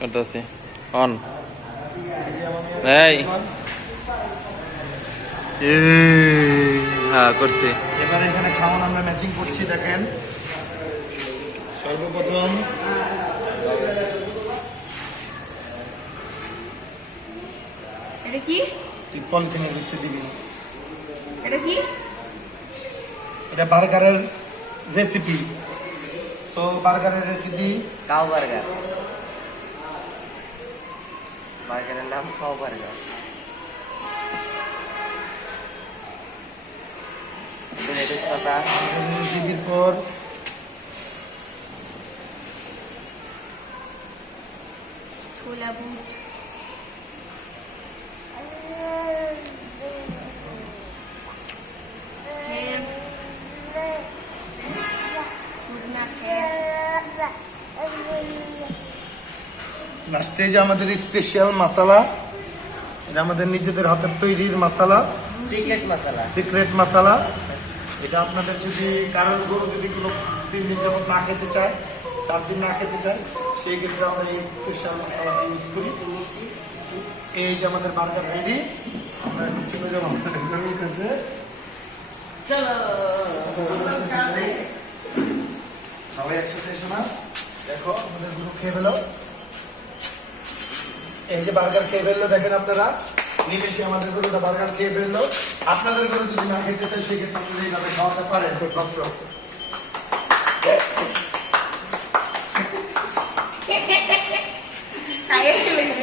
করতেছি অন এই হ্যাঁ করছি। এবারে এখানে খাওয়ান আমরা ম্যাচিং করছি। দেখেন সর্বপ্রথম এটা কি? তুই পলিথিনে লিখতে দিবি না। এটা কি? এটা বার্গারের রেসিপি। সো বার্গারের রেসিপি কাউ বার্গার, বার্গারের নাম কাউ বার্গার। লেটুস পাতা, রেসিপির পর ছোলা বুট, হ্যাম, পুদিনা হ্যাম, লাস্টে যে আমাদের স্পেশাল মশলা, এটা আমাদের নিজেদের হাতের তৈরির মশলা, সিক্রেট মশলা। সিক্রেট মশলা। এটা আপনাদের যদি কারোর গরু যদি কোনো 3 দিন যাবত না খেতে চায়, 4 দিন না খেতে চায়, সেই ক্ষেত্রে আমরা এই স্পেশাল মশলাটা ইউজ করি। এই যে আমাদের বার্গার রেডি। আমরা এখন চলে যাবো আমাদের গরুর কাছে। সবাই একসাথে এসো না, দেখো আমাদের গরু খেয়ে ফেলো। এই যে বার্গার খেয়ে ফেললো, দেখেন আপনারা নিমেষে আমাদের গরুটা বার্গার খেয়ে ফেললো। আপনাদের গরু যদি না খেতে চায় সেক্ষেত্রে আপনারা এইভাবে খাওয়াতে পারেন। দর্শক খাইয়ে ফেলেছে।